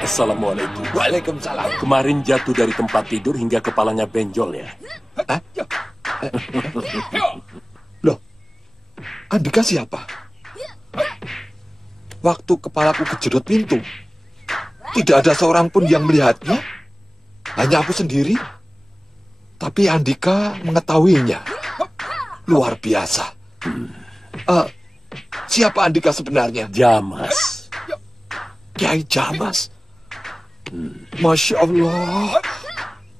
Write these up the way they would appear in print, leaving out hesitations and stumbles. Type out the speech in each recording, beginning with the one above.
Assalamualaikum. Waalaikumsalam. Kemarin jatuh dari tempat tidur hingga kepalanya benjol ya? Loh, Andika siapa? Waktu kepalaku kejedot pintu, tidak ada seorang pun yang melihatnya. Hanya aku sendiri. Tapi Andika mengetahuinya. Luar biasa. Siapa Andika sebenarnya? Jamas. Kiai Jamas. Masya Allah.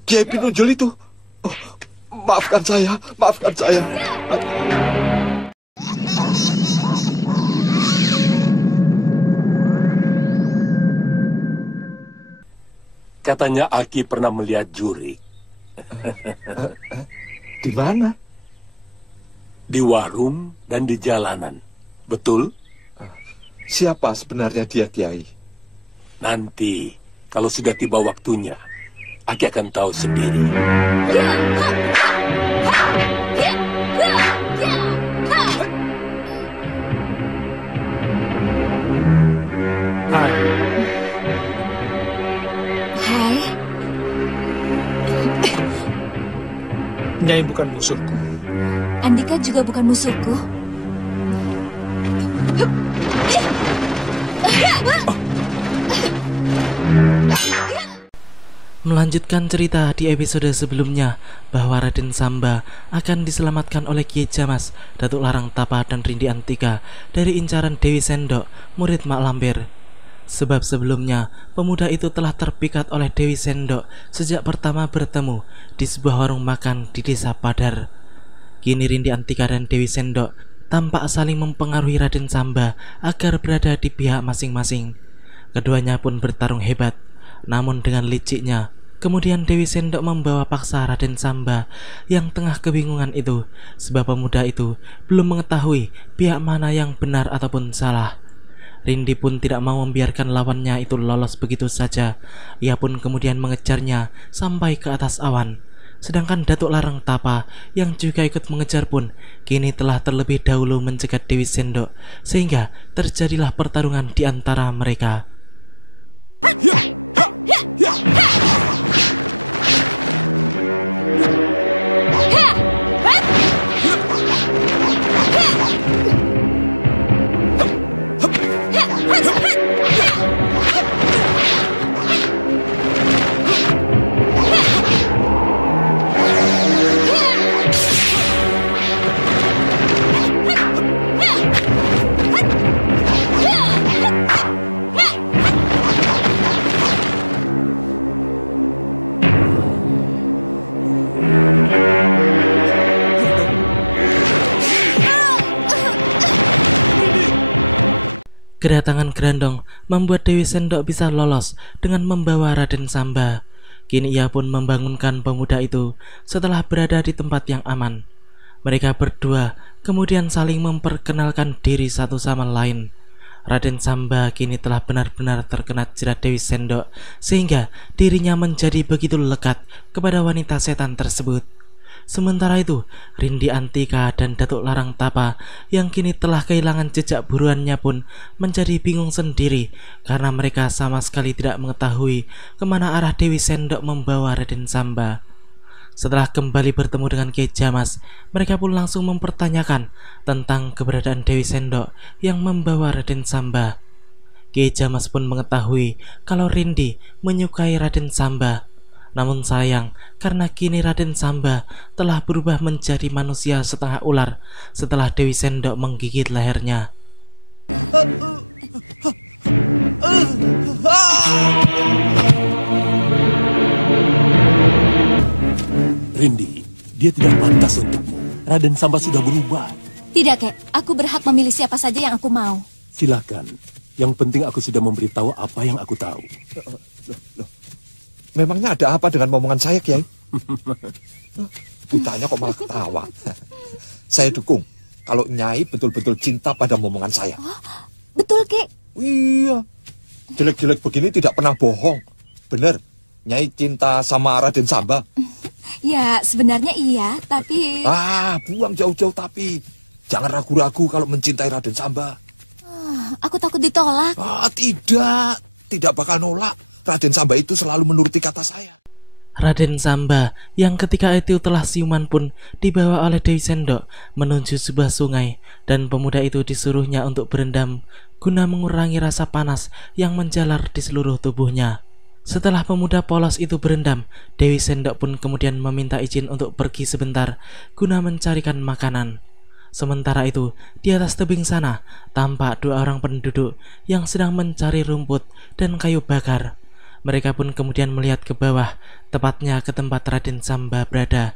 Kiai Pinonjol itu. Oh, maafkan saya. Katanya Aki pernah melihat Jurik. Di mana? Di warung dan di jalanan. Betul? Siapa sebenarnya dia, Kiai? Nanti, kalau sudah tiba waktunya, Aki akan tahu sendiri. Hai. Hai. Nyai bukan musuhku. Andika juga bukan musuhku. Melanjutkan cerita di episode sebelumnya bahwa Raden Samba akan diselamatkan oleh Kiai Jamas, Datuk Larang Tapa dan Rindi Antika dari incaran Dewi Sendok, murid Mak Lampir. Sebab sebelumnya pemuda itu telah terpikat oleh Dewi Sendok sejak pertama bertemu di sebuah warung makan di desa Padar. Kini Rindi Antika dan Dewi Sendok tampak saling mempengaruhi Raden Samba agar berada di pihak masing-masing. Keduanya pun bertarung hebat. Namun dengan liciknya, kemudian Dewi Sendok membawa paksa Raden Samba yang tengah kebingungan itu, sebab pemuda itu belum mengetahui pihak mana yang benar ataupun salah. Rindi pun tidak mau membiarkan lawannya itu lolos begitu saja. Ia pun kemudian mengejarnya sampai ke atas awan. Sedangkan Datuk Larang Tapa yang juga ikut mengejar pun kini telah terlebih dahulu mencegat Dewi Sendok, sehingga terjadilah pertarungan di antara mereka. Kedatangan Grandong membuat Dewi Sendok bisa lolos dengan membawa Raden Samba. Kini ia pun membangunkan pemuda itu setelah berada di tempat yang aman. Mereka berdua kemudian saling memperkenalkan diri satu sama lain. Raden Samba kini telah benar-benar terkena jerat Dewi Sendok, sehingga dirinya menjadi begitu lekat kepada wanita setan tersebut. Sementara itu, Rindi Antika dan Datuk Larang Tapa yang kini telah kehilangan jejak buruannya pun menjadi bingung sendiri karena mereka sama sekali tidak mengetahui kemana arah Dewi Sendok membawa Raden Samba. Setelah kembali bertemu dengan Kiai Jamas, mereka pun langsung mempertanyakan tentang keberadaan Dewi Sendok yang membawa Raden Samba. Kiai Jamas pun mengetahui kalau Rindi menyukai Raden Samba. Namun sayang, karena kini Raden Samba telah berubah menjadi manusia setengah ular setelah Dewi Sendok menggigit lehernya. Rindi, dia tidak pantas untukmu. Raden Samba sudah berubah. Tidak, Kek. Aku berhak memilih siapa saja yang aku mau. Silakan. Yang penting aku sudah memberitahu apa yang aku tahu. Memangnya ada apa dengan omongan saya, Kiai? Ditanya kok malah ketawa. Saya dukung kalau Nyai betul-betul cinta pada omongan saya. Oh, betul, Kek. Iya. Jelek-jelek begini tidak pernah bohong. Bener, Nyai cinta sama Raden Samba. Ya, sebenarnya iya, tapi... Buang jauh-jauh tapi. Jangan ragu-ragu kalau mencintai Raden Samba. Aku takut ditolak. Tidak bakal nolak. Raden Samba itu selalu menuruti kata saya. Raden Samba yang ketika itu telah siuman pun dibawa oleh Dewi Sendok menuju sebuah sungai, dan pemuda itu disuruhnya untuk berendam guna mengurangi rasa panas yang menjalar di seluruh tubuhnya. Setelah pemuda polos itu berendam, Dewi Sendok pun kemudian meminta izin untuk pergi sebentar guna mencarikan makanan. Sementara itu, di atas tebing sana tampak 2 orang penduduk yang sedang mencari rumput dan kayu bakar. Mereka pun kemudian melihat ke bawah, tepatnya ke tempat Raden Samba berada.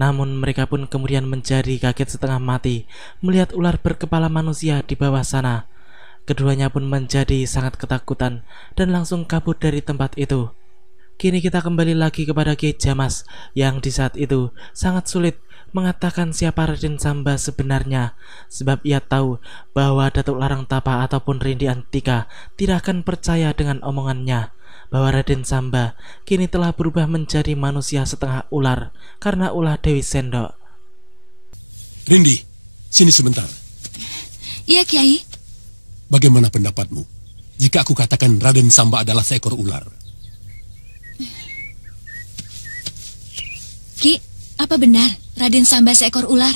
Namun mereka pun kemudian menjadi kaget setengah mati melihat ular berkepala manusia di bawah sana. Keduanya pun menjadi sangat ketakutan dan langsung kabur dari tempat itu. Kini kita kembali lagi kepada Ki Jamas yang di saat itu sangat sulit mengatakan siapa Raden Samba sebenarnya, sebab ia tahu bahwa Datuk Larang Tapa ataupun Rindi Antika tidak akan percaya dengan omongannya, bahwa Raden Samba kini telah berubah menjadi manusia setengah ular karena ulah Dewi Sendok. Rindi, sini sebentar. Iya, Kiai. Bagaimana pendapatmu jika aku katakan Raden Samba adalah seekor ular? Ki, apa benar Raden Samba seekor ular?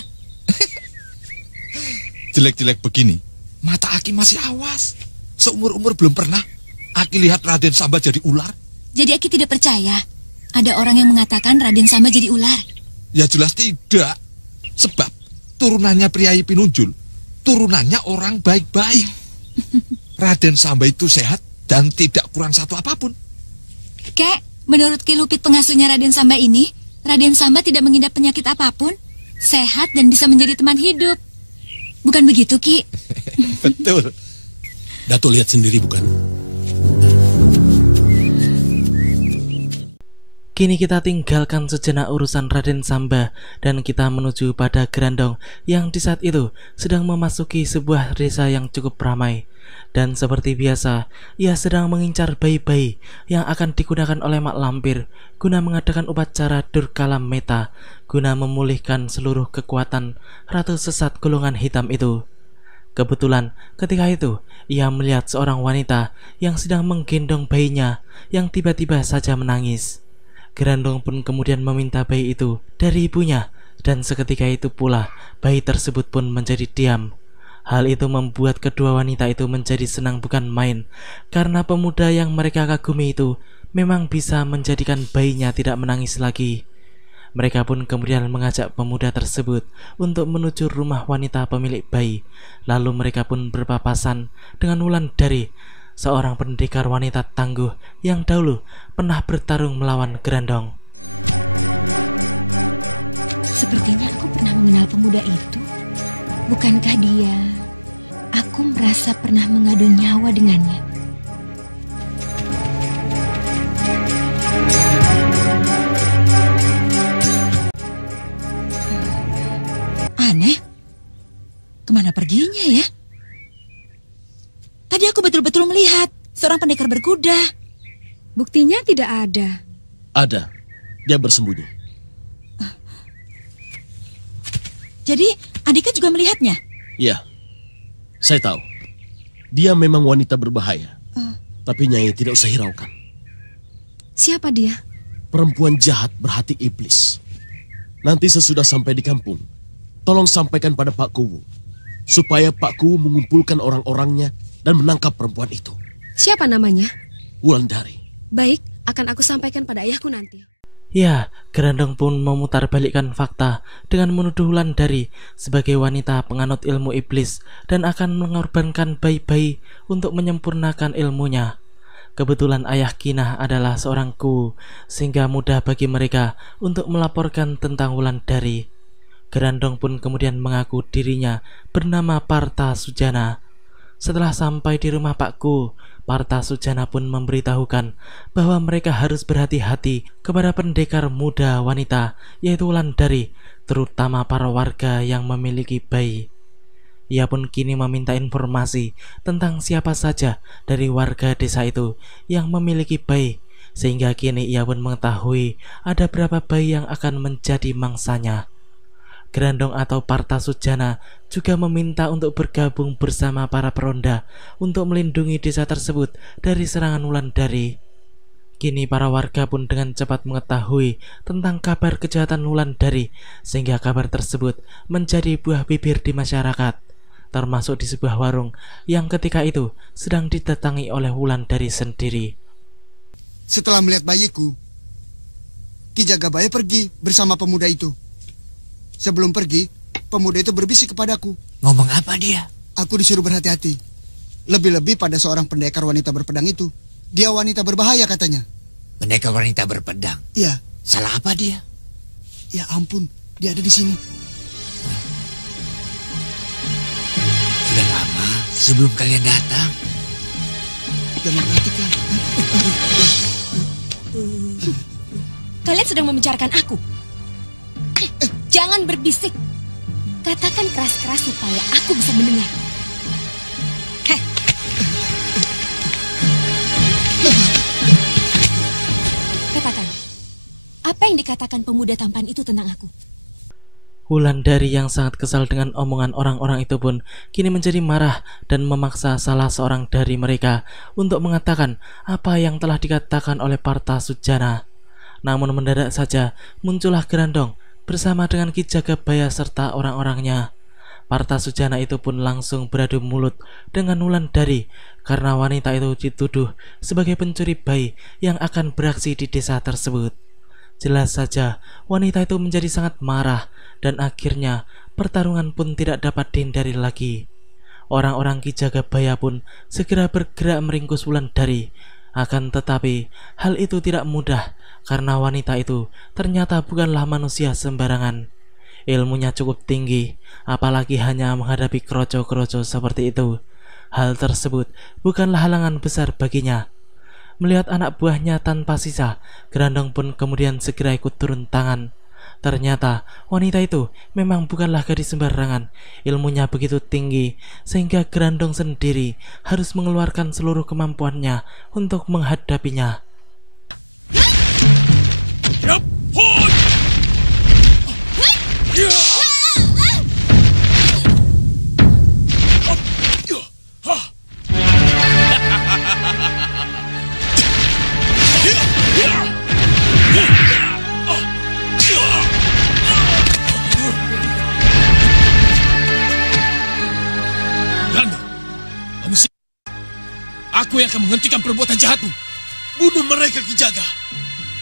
Jelek-jelek begini, mata Aki masih awas. Seumur-umur belum pernah Aki lihat Raden Samba jadi ular. Jadi Aki tidak percaya ada orang yang mengatakan Raden Samba jadi ular? Ya jelas tidak. Sebab turunannya Priayi Pinunjul, turunannya orang baik-baik. Raden Samba itu sehat dan tidak kurang satu apapun. Kek, menurut Ki Lupit pengasuhnya Raden Samba ini, Raden Samba tidak mengidap penyakit apapun, sehat dan bisa menjadi teman hidup. Bukan begitu, Ki? Betul. Datuk lihat sendiri bukan? Kini kita tinggalkan sejenak urusan Raden Samba dan kita menuju pada Grandong yang di saat itu sedang memasuki sebuah desa yang cukup ramai. Dan seperti biasa, ia sedang mengincar bayi-bayi yang akan digunakan oleh Mak Lampir guna mengadakan upacara Durkala Meta guna memulihkan seluruh kekuatan Ratu Sesat golongan hitam itu. Kebetulan ketika itu ia melihat seorang wanita yang sedang menggendong bayinya yang tiba-tiba saja menangis. Grandong pun kemudian meminta bayi itu dari ibunya, dan seketika itu pula bayi tersebut pun menjadi diam. Hal itu membuat kedua wanita itu menjadi senang bukan main, karena pemuda yang mereka kagumi itu memang bisa menjadikan bayinya tidak menangis lagi. Mereka pun kemudian mengajak pemuda tersebut untuk menuju rumah wanita pemilik bayi. Lalu mereka pun berpapasan dengan Wulandari, seorang pendekar wanita tangguh yang dahulu pernah bertarung melawan Grandong. Sepertinya aku pernah mengenal pemuda itu. Bukankah dia? Aku merasa pernah mengadu nyawa dengannya. Aneh, kemana perginya ya? Tadi aku betul-betul melihat seorang pendekar berkuda. Buktinya tidak ada. Ada. Dia bersembunyi. Jadi Andika juga melihatnya? Ya, saya tahu. Dia memang wanita berbahaya. Tapi Nyai tidak usah hiraukan. Siapa dia? Perempuan jahat berhati iblis. Nanti sesudah sampai di kampung, tolong sampaikan pada Pak Kuwu, supaya Pak Kuwu mengumpulkan orang-orangnya dan menangkap perempuan itu. Siapa namanya? Wulandari. Baik, akan aku sampaikan pada ayahku nanti. Ya, Grandong pun memutarbalikkan fakta dengan menuduh Wulandari sebagai wanita penganut ilmu iblis dan akan mengorbankan bayi-bayi untuk menyempurnakan ilmunya. Kebetulan ayah Kinah adalah seorang Kuwu, sehingga mudah bagi mereka untuk melaporkan tentang Wulandari. Grandong pun kemudian mengaku dirinya bernama Parta Sujana. Setelah sampai di rumah Pak Kuwu, Parta Sujana pun memberitahukan bahwa mereka harus berhati-hati kepada pendekar muda wanita, yaitu Wulandari, terutama para warga yang memiliki bayi. Ia pun kini meminta informasi tentang siapa saja dari warga desa itu yang memiliki bayi, sehingga kini ia pun mengetahui ada berapa bayi yang akan menjadi mangsanya. Grandong atau Parta Sujana juga meminta untuk bergabung bersama para peronda untuk melindungi desa tersebut dari serangan Wulandari. Kini para warga pun dengan cepat mengetahui tentang kabar kejahatan Wulandari, sehingga kabar tersebut menjadi buah bibir di masyarakat, termasuk di sebuah warung yang ketika itu sedang didatangi oleh Wulandari sendiri. Setelah melihat bayiku, Ki Jagabaya pergi bersama pemuda itu. Sebelum pergi, pemuda itu berbisik kepadaku. Ngomong apa dia? Aku disuruh berhati-hati. Lebih-lebih pada seorang pendekar wanita berpedang itu. Dia wanita berbahaya katanya. Pendekar wanita berpedang? Iya. Salah apa dia? Ya ampun, dia ada di sini. Sudah lama sebelum kalian datang. Jangan perhatikan. Kalian sedang membicarakan aku. Jangan berbisik. Katakan keras-keras supaya aku bisa mendengar. Katakan, apa yang dikatakan pemuda tampan itu tentang aku? Wulandari yang sangat kesal dengan omongan orang-orang itu pun kini menjadi marah dan memaksa salah seorang dari mereka untuk mengatakan apa yang telah dikatakan oleh Partasujana. Namun mendadak saja muncullah Grandong bersama dengan Ki Jagabaya serta orang-orangnya. Partasujana itu pun langsung beradu mulut dengan Wulandari karena wanita itu dituduh sebagai pencuri bayi yang akan beraksi di desa tersebut. Jelas saja wanita itu menjadi sangat marah dan akhirnya pertarungan pun tidak dapat dihindari lagi. Orang-orang Ki Jagabaya pun segera bergerak meringkus Wulandari. Akan tetapi hal itu tidak mudah karena wanita itu ternyata bukanlah manusia sembarangan. Ilmunya cukup tinggi, apalagi hanya menghadapi kroco-kroco seperti itu. Hal tersebut bukanlah halangan besar baginya. Melihat anak buahnya tanpa sisa, Grandong pun kemudian segera ikut turun tangan. Ternyata wanita itu memang bukanlah gadis sembarangan. Ilmunya begitu tinggi sehingga Grandong sendiri harus mengeluarkan seluruh kemampuannya untuk menghadapinya. Aku yang akan menghentikan perbuatan jahatmu. Bunuh mereka, Ki Jaga.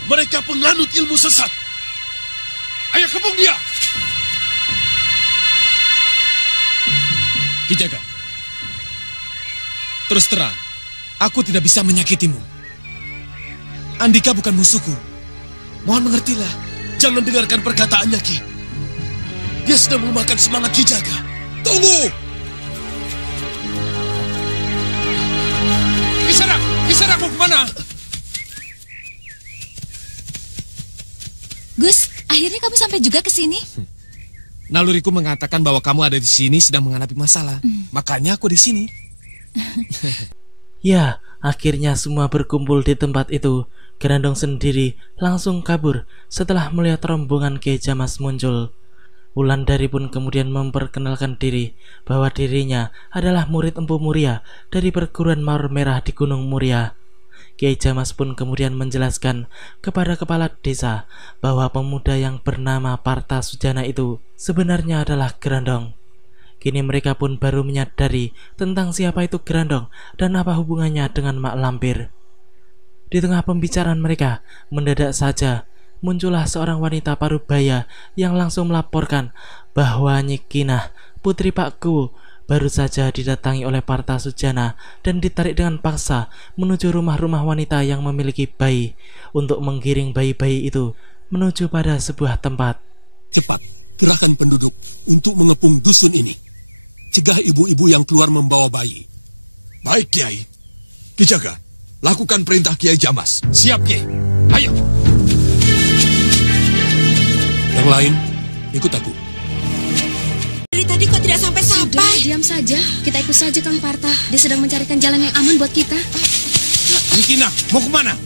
Mereka penganut ilmu sesat. Ayo kepung dia. Ki Jaga, terus terang, aku tidak bisa menyakitimu. Andika bukan musuhku. Mohon mengertilah. Jangan dengarkan perkataannya, Ki. Dia sedang melemahkan semangat Ki Jaga. Tunggu! Kisanak mau kemana? Gus, akhirnya kamu sampai juga ke sini? Naluriku mengatakan bahwa kamu ada di sini sedang menghadapi masalah. Makanya aku di sini. Ya, akhirnya semua berkumpul di tempat itu. Grandong sendiri langsung kabur setelah melihat rombongan Kiai Jamas muncul. Wulandari pun kemudian memperkenalkan diri bahwa dirinya adalah murid Empu Muria dari perguruan Mawar Merah di Gunung Muria. Kiai Jamas pun kemudian menjelaskan kepada kepala desa bahwa pemuda yang bernama Partasujana itu sebenarnya adalah Grandong. Kini mereka pun baru menyadari tentang siapa itu Grandong dan apa hubungannya dengan Mak Lampir. Di tengah pembicaraan mereka, mendadak saja muncullah seorang wanita parubaya yang langsung melaporkan bahwa Nyi Kinah, putri Pak Kuwu, baru saja didatangi oleh Partasujana dan ditarik dengan paksa menuju rumah-rumah wanita yang memiliki bayi untuk menggiring bayi-bayi itu menuju pada sebuah tempat. Cepat, kerahkan penduduk untuk mengepung dusun ini. Cegah ibu-ibu yang keluar membawa bayi. Baik, Kiai. Ki Jaga, lakukan perintah Kiai Jamas. Siap, Kiai. Ayo. Yang lain, ikut aku. Dari tadi kok tidak sampai-sampai? Sudah, diam saja. Kita ikut saja Kang Parta. Dia sedang mencarikan jalan yang aman buat kita. Nikina, mau kemana?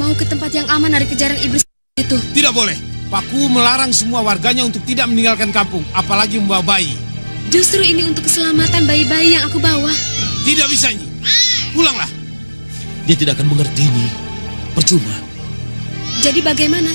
Mau ke tempat yang aman dari kejaran iblis itu. Tidak boleh. Pakku melarang semua warganya untuk tidak meninggalkan kampung, apalagi membawa bayi. Justru ini untuk keselamatan bayi-bayi yang aku bawa. Tidak bisa, Nyi. Pulanglah. Dia tidak akan mengerti, Nyi. Percuma. Jadi bagaimana?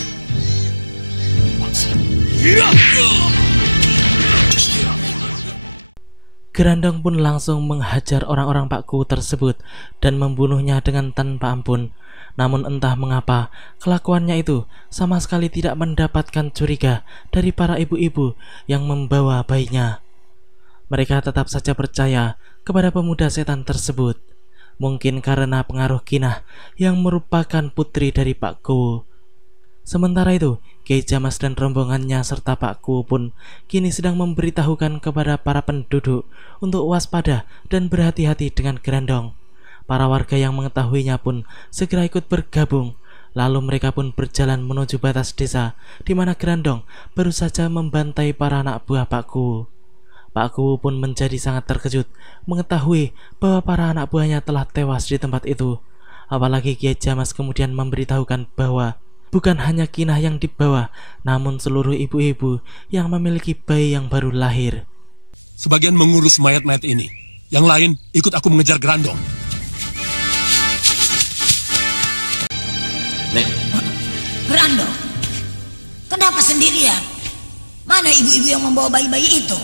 Gerandong pun langsung menghajar orang-orang Pak Kuwu tersebut dan membunuhnya dengan tanpa ampun. Namun entah mengapa, kelakuannya itu sama sekali tidak mendapatkan curiga dari para ibu-ibu yang membawa bayinya. Mereka tetap saja percaya kepada pemuda setan tersebut. Mungkin karena pengaruh Kinah yang merupakan putri dari Pak Kuwu. Sementara itu, Kiai Jamas dan rombongannya serta Pak Kuwu pun kini sedang memberitahukan kepada para penduduk untuk waspada dan berhati-hati dengan Gerandong. Para warga yang mengetahuinya pun segera ikut bergabung. Lalu mereka pun berjalan menuju batas desa di mana Gerandong baru saja membantai para anak buah Pak Kuwu. Pak Kuwu pun menjadi sangat terkejut mengetahui bahwa para anak buahnya telah tewas di tempat itu. Apalagi Kiai Jamas kemudian memberitahukan bahwa bukan hanya Kinah yang dibawa, namun seluruh ibu-ibu yang memiliki bayi yang baru lahir. Sebagian mengurus mayat-mayat ini, yang lain ikut aku mengejar Gerandong. Nek, Gerandong, kenapa sendirian? Mana ibu-ibu yang membawa bayi-bayi itu?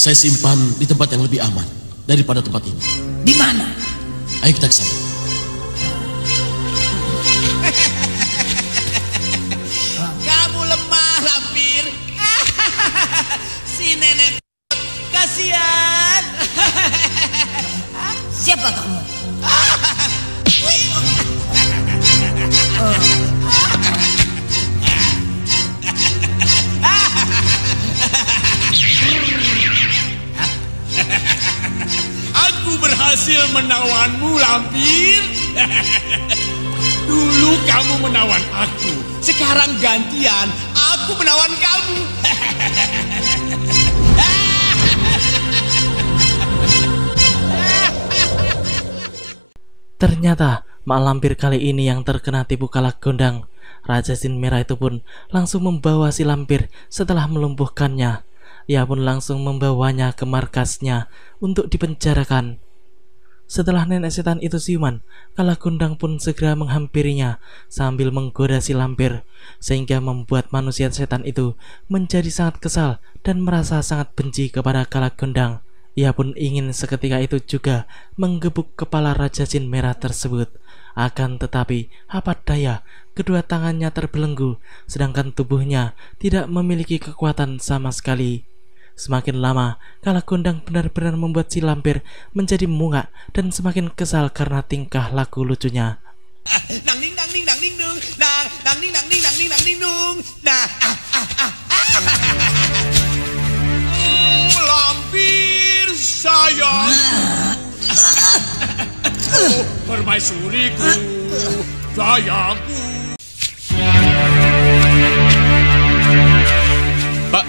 saya simpan di tempat yang lebih aman daripada tempat ini. Di mana? Ayo kita ke sana. Kamu lemah, Lampir. Si nenek kasihan. Siapa kamu? Aku berhasil menawanmu, Lampir. Dulu kamu menawan aku, sekarang gantian aku menawan kamu. Ternyata Mak Lampir kali ini yang terkena tipu kalak gondang. Raja Jin Merah itu pun langsung membawa si Lampir setelah melumpuhkannya. Ia pun langsung membawanya ke markasnya untuk dipenjarakan. Setelah nenek setan itu siuman, Kalak Gondang pun segera menghampirinya sambil menggoda si Lampir, sehingga membuat manusia setan itu menjadi sangat kesal dan merasa sangat benci kepada Kalak Gondang. Ia pun ingin seketika itu juga menggebuk kepala Raja Jin Merah tersebut. Akan tetapi, apa daya, kedua tangannya terbelenggu, sedangkan tubuhnya tidak memiliki kekuatan sama sekali. Semakin lama, Kalak Gondang benar-benar membuat si Lampir menjadi mungak dan semakin kesal karena tingkah laku lucunya. Nang ning nang ning nang ning nung, nang ning nang ning nang ning nang ning nung. Lampir sayang. Oh, permaisuriku, sayangku. Pak,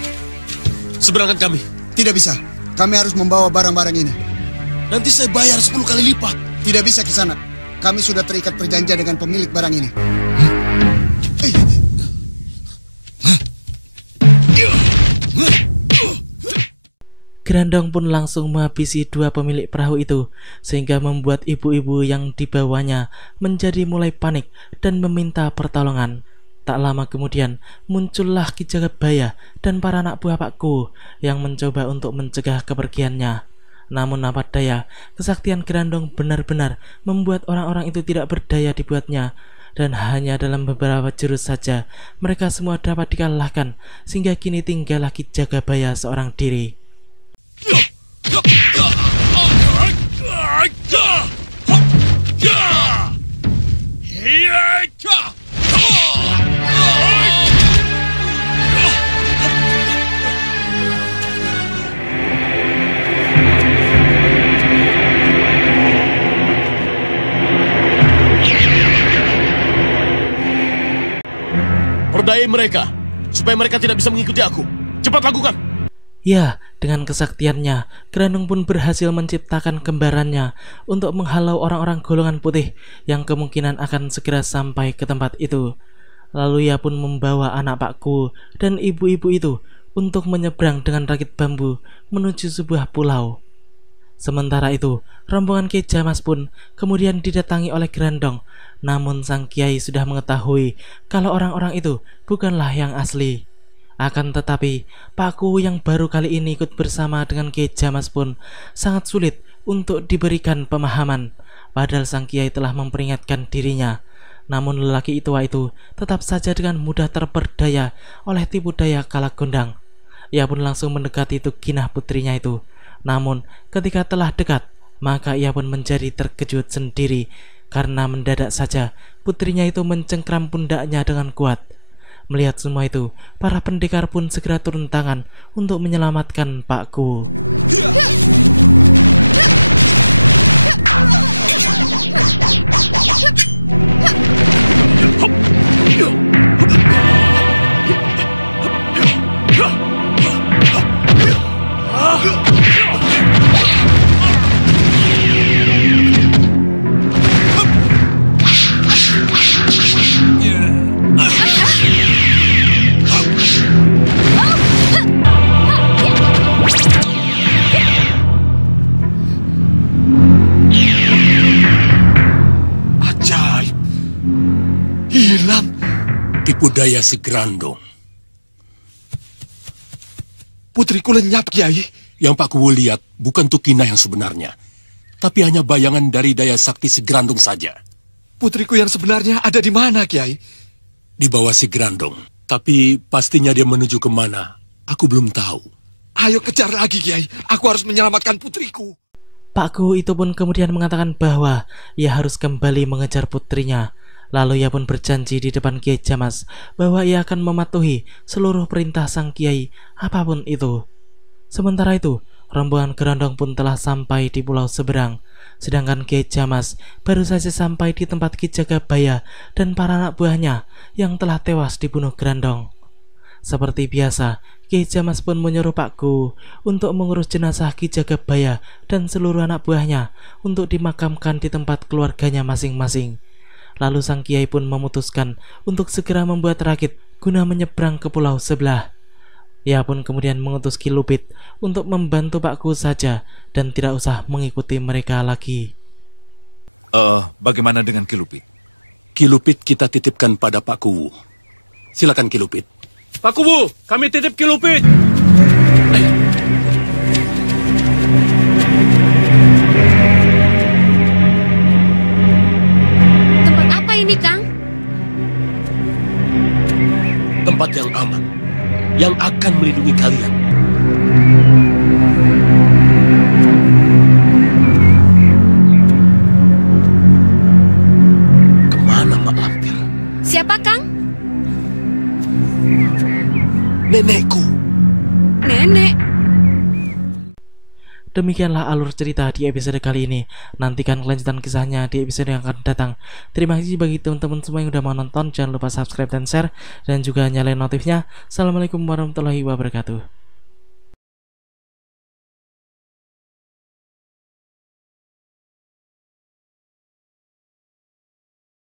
seberangkan kami. Tidak bisa. Kami harus membawa barang-barang ini. Nanti saya bayar 10 kali lipat. Tidak bisa Kisanak. Kami sudah terikat perjanjian dengan pemilik barang ini. Gerandong pun langsung menghabisi dua pemilik perahu itu, sehingga membuat ibu-ibu yang dibawanya menjadi mulai panik dan meminta pertolongan. Tak lama kemudian muncullah Ki Jagabaya dan para anak buah Pak Kuwu yang mencoba untuk mencegah kepergiannya. Namun apa daya, kesaktian Gerandong benar-benar membuat orang-orang itu tidak berdaya dibuatnya, dan hanya dalam beberapa jurus saja mereka semua dapat dikalahkan, sehingga kini tinggallah Ki Jagabaya seorang diri. Perdayai mereka, supaya mereka tidak bisa mengikuti aku. Cepat lakukan. Ya, dengan kesaktiannya, Gerandong pun berhasil menciptakan kembarannya untuk menghalau orang-orang golongan putih yang kemungkinan akan segera sampai ke tempat itu. Lalu ia pun membawa anak Pak Kuwu dan ibu-ibu itu untuk menyeberang dengan rakit bambu menuju sebuah pulau. Sementara itu, rombongan Ki Jamas pun kemudian didatangi oleh Grandong. Namun sang kiai sudah mengetahui kalau orang-orang itu bukanlah yang asli. Akan tetapi, Pak Kuwu yang baru kali ini ikut bersama dengan Ki Jamas pun sangat sulit untuk diberikan pemahaman. Padahal sang kiai telah memperingatkan dirinya. Namun lelaki tua itu tetap saja dengan mudah terperdaya oleh tipu daya Kalagondang. Ia pun langsung mendekati Tuginah putrinya itu. Namun ketika telah dekat, maka ia pun menjadi terkejut sendiri karena mendadak saja putrinya itu mencengkram pundaknya dengan kuat. Melihat semua itu, para pendekar pun segera turun tangan untuk menyelamatkan Pak Kuwu. Hilang. Tipu daya si Grandong. Putriku lenyap, Kiai. Yang Pak Kuwu lihat bukan Tuginah yang sebenarnya, tapi hanya bayangan dari daya sakti si Grandong saja. Putriku yang sebenarnya ada di mana, Kiai? Di bawah si Grandong. Tapi pastinya dia menuju kemana, aku belum tahu. Ayo kejar lagi, Kiai. Aku harus menyelamatkan putriku. Pak Kuwu itu pun kemudian mengatakan bahwa ia harus kembali mengejar putrinya. Lalu ia pun berjanji di depan Kiai Jamas bahwa ia akan mematuhi seluruh perintah sang kiai, apapun itu. Sementara itu, rombongan Grandong pun telah sampai di pulau seberang. Sedangkan Kiai Jamas baru saja sampai di tempat Ki Jagabaya dan para anak buahnya yang telah tewas dibunuh Grandong. Seperti biasa, Kiai Jamas pun menyuruh Pak Kuwu untuk mengurus jenazah Ki Jagabaya dan seluruh anak buahnya untuk dimakamkan di tempat keluarganya masing-masing. Lalu sang kiai pun memutuskan untuk segera membuat rakit guna menyeberang ke pulau sebelah. Ia pun kemudian mengutus Ki Lupit untuk membantu Pak Kuwu saja dan tidak usah mengikuti mereka lagi. Bagaimana dengan Ki Lupit? Ki Lupit kita titipkan pada Pak Kuwu. Silakan Ki Lupit. Pak Kuwu, kami titip Ki Lupit. Ini, Kang? Tempat yang aman, yang akan melindungi kalian. Kemana Mak Lampir? Siapa, Kang? Nenekku. Nenek? Demikianlah alur cerita di episode kali ini. Nantikan kelanjutan kisahnya di episode yang akan datang. Terima kasih bagi teman-teman semua yang udah mau nonton. Jangan lupa subscribe dan share, dan juga nyalain notifnya. Assalamualaikum warahmatullahi wabarakatuh.